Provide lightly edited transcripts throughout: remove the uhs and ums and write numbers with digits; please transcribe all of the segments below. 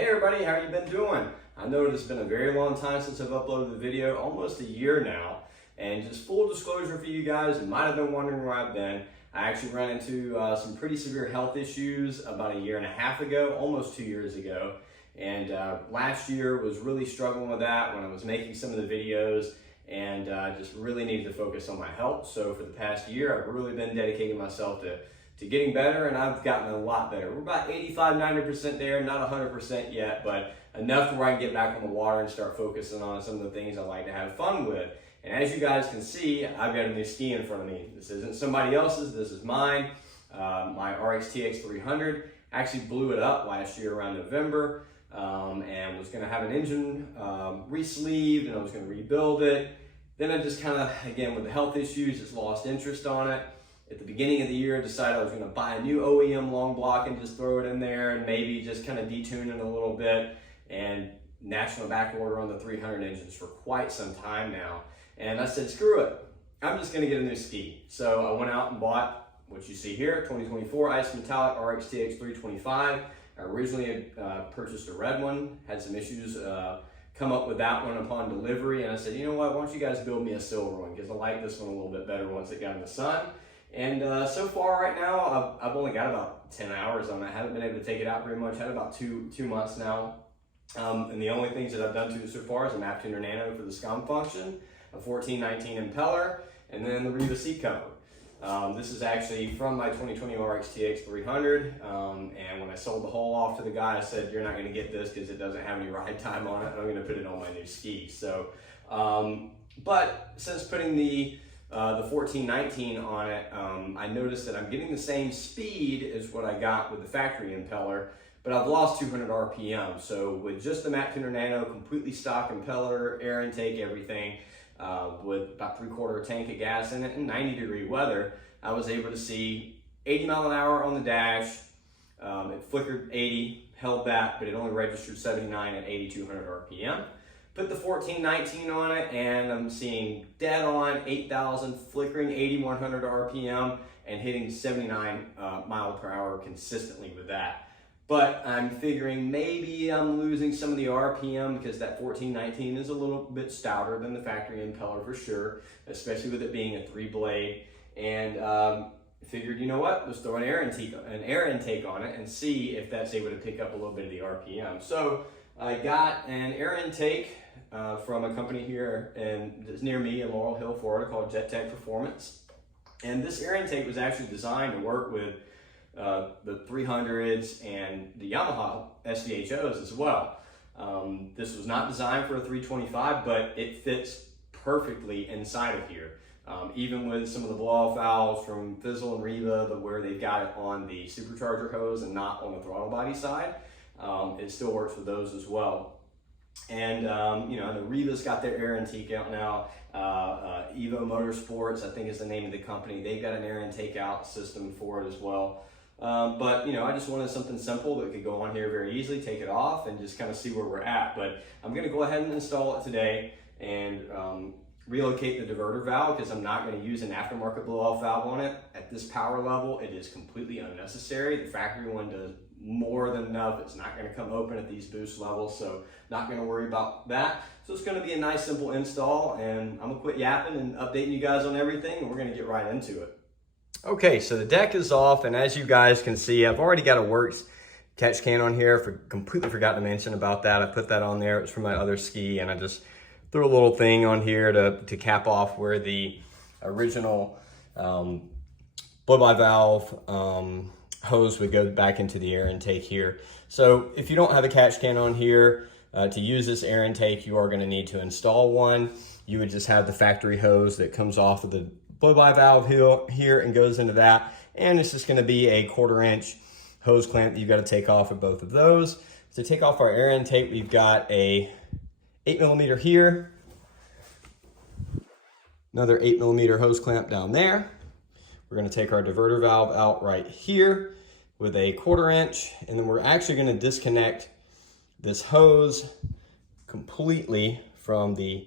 Hey everybody, how you been doing? I know it's been a very long time since I've uploaded the video, almost a year now. And just full disclosure for you guys, you might have been wondering where I've been. I actually ran into some pretty severe health issues about a year and a half ago, almost 2 years ago. And last year was really struggling with that when I was making some of the videos and just really needed to focus on my health. So for the past year, I've really been dedicating myself to getting better, and I've gotten a lot better. We're about 85, 90% there, not 100% yet, but enough to where I can get back on the water and start focusing on some of the things I like to have fun with. And as you guys can see, I've got a new ski in front of me. This isn't somebody else's, this is mine. My RXTX 300. Actually blew it up last year around November and was gonna have an engine re-sleeved and I was gonna rebuild it. Then I just kind of, again, with the health issues, just lost interest on it. At the beginning of the year, I decided I was going to buy a new OEM long block and just throw it in there and maybe just kind of detune it a little bit, and national back order on the 300 engines for quite some time now. And I said, screw it, I'm just going to get a new ski. So I went out and bought what you see here, 2024 Ice Metallic RXTX 325. I originally had purchased a red one, had some issues come up with that one upon delivery, and I said, you know what, why don't you guys build me a silver one, because I like this one a little bit better once it got in the sun. And so far right now, I've only got about 10 hours on it. I haven't been able to take it out very much. I had about two months now. And the only things that I've done to it so far is a map tuner nano for the scum function, a 1419 impeller, and then the Riva seat cover. This is actually from my 2020 RXTX 300. And when I sold the whole off to the guy, I said, you're not gonna get this because it doesn't have any ride time on it. I'm gonna put it on my new ski. So, but since putting the 1419 on it, I noticed that I'm getting the same speed as what I got with the factory impeller, but I've lost 200 RPM. So with just the map tuner nano, completely stock impeller, air intake, everything, with about 3/4 tank of gas in it and 90-degree weather, I was able to see 80 mile an hour on the dash. It flickered 80, held that, but it only registered 79 at 8,200 RPM. Put the 1419 on it and I'm seeing dead on 8,000, flickering 8,100 RPM and hitting 79 mile per hour consistently with that. But I'm figuring maybe I'm losing some of the RPM because that 1419 is a little bit stouter than the factory impeller for sure, especially with it being a 3-blade. And figured, you know what, let's throw an air intake on it and see if that's able to pick up a little bit of the RPM. So I got an air intake from a company here that's near me in Laurel Hill, Florida, called Jet Tech Performance. And this air intake was actually designed to work with the 300s and the Yamaha SVHOs as well. This was not designed for a 325, but it fits perfectly inside of here. Even with some of the blow-off valves from Fizzle and Riva, where they've got it on the supercharger hose and not on the throttle body side, it still works with those as well. And you know, the Riva's got their air intake out now. Evo Motorsports, I think is the name of the company. They've got an air intake out system for it as well. But you know, I just wanted something simple that could go on here very easily, take it off, and just kind of see where we're at. But I'm going to go ahead and install it today and relocate the diverter valve, because I'm not going to use an aftermarket blow-off valve on it. At this power level, it is completely unnecessary. The factory one does more than enough. It's not going to come open at these boost levels, so not going to worry about that. So it's going to be a nice simple install, and I'm going to quit yapping and updating you guys on everything, and we're going to get right into it. Okay, so the deck is off, and as you guys can see, I've already got a Works catch can on here. Completely forgot to mention about that. I put that on there. It's from my other ski, and I just threw a little thing on here to cap off where the original blow-by valve hose would go back into the air intake here. So if you don't have a catch can on here, to use this air intake, you are going to need to install one. You would just have the factory hose that comes off of the blow-by valve here and goes into that. And it's just going to be a 1/4 inch hose clamp that you've got to take off of both of those. To take off our air intake, we've got a 8mm here, another 8mm hose clamp down there. We're going to take our diverter valve out right here with a 1/4 inch, and then we're actually going to disconnect this hose completely from the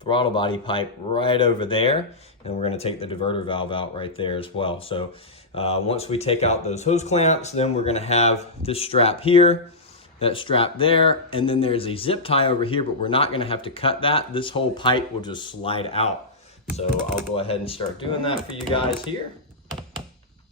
throttle body pipe right over there, and we're going to take the diverter valve out right there as well. So once we take out those hose clamps, then we're going to have this strap here that strap there, and then there's a zip tie over here, but we're not gonna have to cut that. This whole pipe will just slide out. So I'll go ahead and start doing that for you guys here.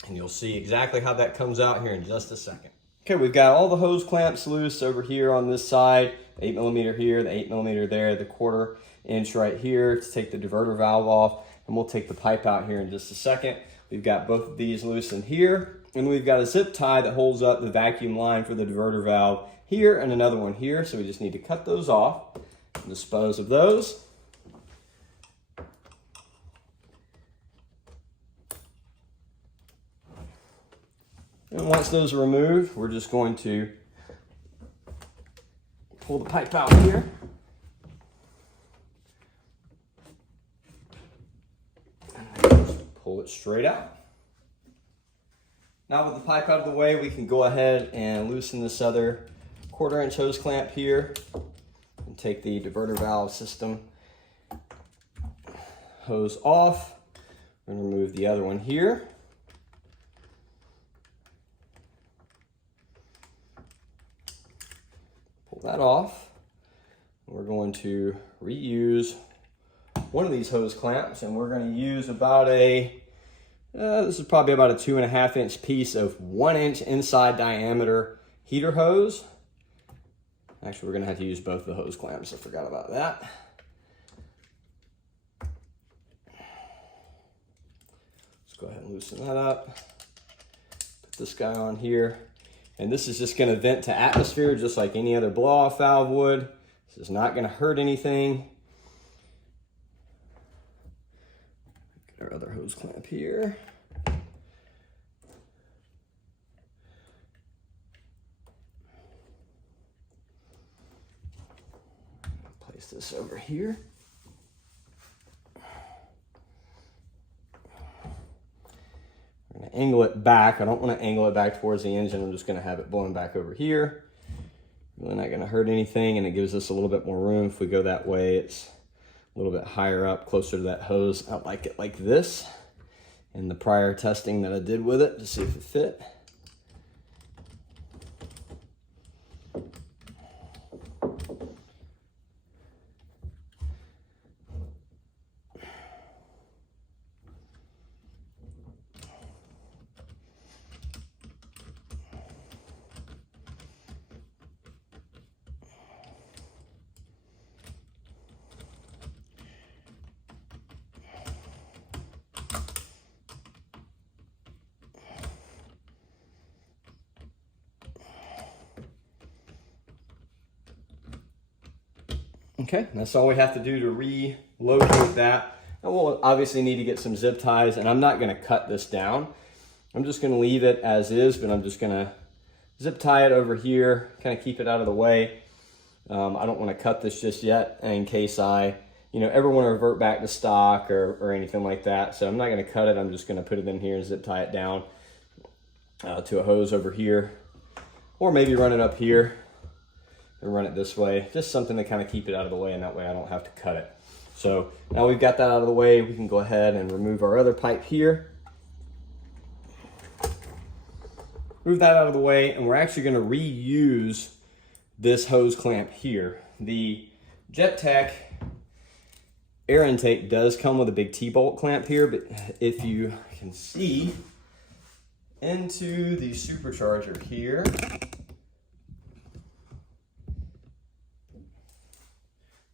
And you'll see exactly how that comes out here in just a second. Okay, we've got all the hose clamps loose over here on this side, the 8mm here, the 8mm there, the 1/4 inch right here to take the diverter valve off, and we'll take the pipe out here in just a second. We've got both of these loose in here, and we've got a zip tie that holds up the vacuum line for the diverter valve here and another one here, so we just need to cut those off and dispose of those. And once those are removed, we're just going to pull the pipe out here. And just pull it straight out. Now with the pipe out of the way, we can go ahead and loosen this other 1/4 inch hose clamp here and take the diverter valve system hose off and remove the other one here. Pull that off. We're going to reuse one of these hose clamps, and we're going to use about a this is probably about a 2.5 inch piece of 1 inch inside diameter heater hose. Actually, we're going to have to use both the hose clamps. I forgot about that. Let's go ahead and loosen that up. Put this guy on here. And this is just going to vent to atmosphere just like any other blow-off valve would. This is not going to hurt anything. Get our other hose clamp here. Place this over here. I'm going to angle it back. I don't want to angle it back towards the engine. I'm just going to have it blowing back over here. Really not going to hurt anything, and it gives us a little bit more room. If we go that way, it's a little bit higher up, closer to that hose. I like it like this. In the prior testing that I did with it to see if it fit. Okay, that's all we have to do to relocate that. And we'll obviously need to get some zip ties, and I'm not going to cut this down. I'm just going to leave it as is, but I'm just going to zip tie it over here, kind of keep it out of the way. I don't want to cut this just yet in case I, ever want to revert back to stock or anything like that. So I'm not going to cut it. I'm just going to put it in here and zip tie it down to a hose over here, or maybe run it up here and run it this way. Just something to kind of keep it out of the way, and that way I don't have to cut it. So now we've got that out of the way, we can go ahead and remove our other pipe here. Move that out of the way, and we're actually going to reuse this hose clamp here. The JetTech air intake does come with a big T-bolt clamp here, but if you can see into the supercharger here,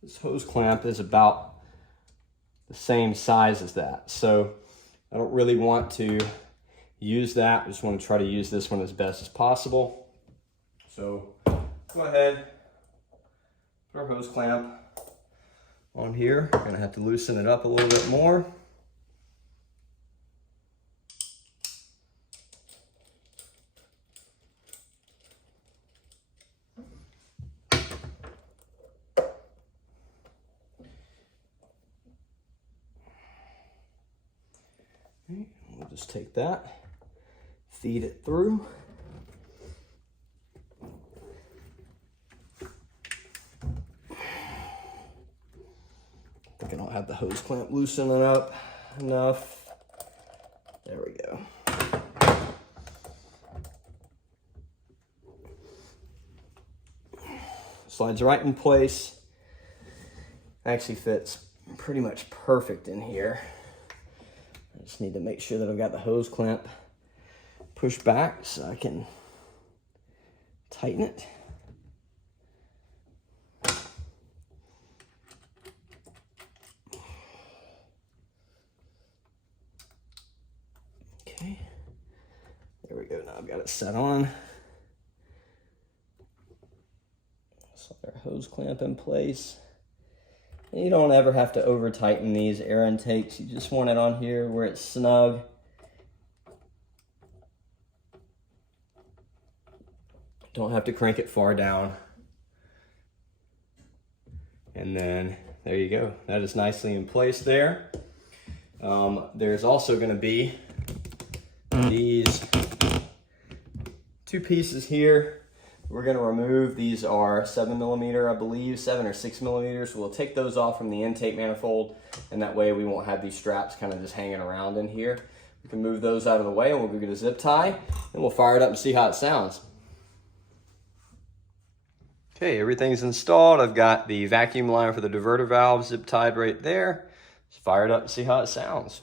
this hose clamp is about the same size as that. So I don't really want to use that. I just want to try to use this one as best as possible. So go ahead, put our hose clamp on here. We're going to have to loosen it up a little bit more. We'll just take that, feed it through. I think I don't have the hose clamp loosening up enough. There we go. Slides right in place. Actually fits pretty much perfect in here. I just need to make sure that I've got the hose clamp pushed back so I can tighten it. Okay, there we go. Now I've got it set on. Slide our hose clamp in place. And you don't ever have to over tighten these air intakes. You just want it on here where it's snug. Don't have to crank it far down. And then there you go. That is nicely in place there. There's also going to be these two pieces here. We're going to remove, these are 7mm, I believe, 7 or 6mm. So we'll take those off from the intake manifold, and that way we won't have these straps kind of just hanging around in here. We can move those out of the way, and we'll go get a zip tie, and we'll fire it up and see how it sounds. Okay, everything's installed. I've got the vacuum line for the diverter valve zip tied right there. Let's fire it up and see how it sounds.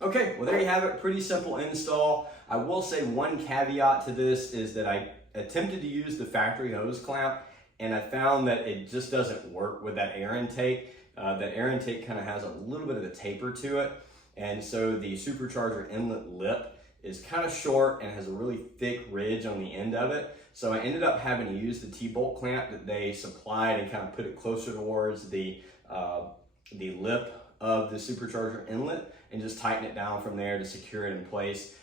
Okay, well there you have it, pretty simple install. I will say one caveat to this is that I attempted to use the factory hose clamp and I found that it just doesn't work with that air intake. That air intake kind of has a little bit of a taper to it, and so the supercharger inlet lip is kind of short and has a really thick ridge on the end of it. So I ended up having to use the T-bolt clamp that they supplied and kind of put it closer towards the lip of the supercharger inlet and just tighten it down from there to secure it in place.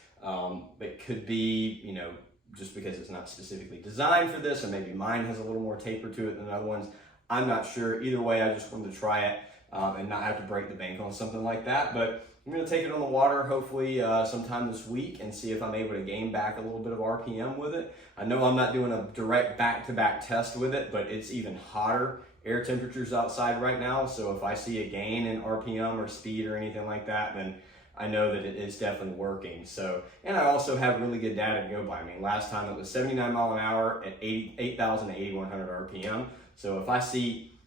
It could be, you know, just because it's not specifically designed for this, or maybe mine has a little more taper to it than other ones. I'm not sure. Either way, I just wanted to try it and not have to break the bank on something like that. But I'm going to take it on the water hopefully sometime this week and see if I'm able to gain back a little bit of RPM with it. I know I'm not doing a direct back-to-back test with it, but it's even hotter air temperatures outside right now. So if I see a gain in RPM or speed or anything like that, then I know that it's definitely working. So, and I also have really good data to go by. I mean, last time it was 79 mile an hour at 8,000 to 8,100 RPM. So if I see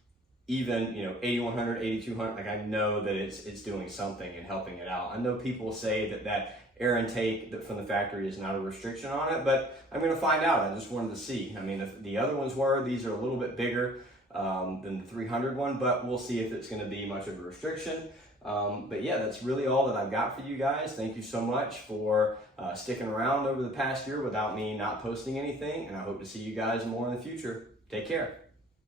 even, you know, 8,100, 8,200, like I know that it's doing something and helping it out. I know people say that air intake from the factory is not a restriction on it, but I'm going to find out. I just wanted to see. I mean, the other ones were, these are a little bit bigger than the 300 one, but we'll see if it's going to be much of a restriction. But yeah, that's really all that I've got for you guys. Thank you so much for sticking around over the past year without me not posting anything, and I hope to see you guys more in the future. Take care.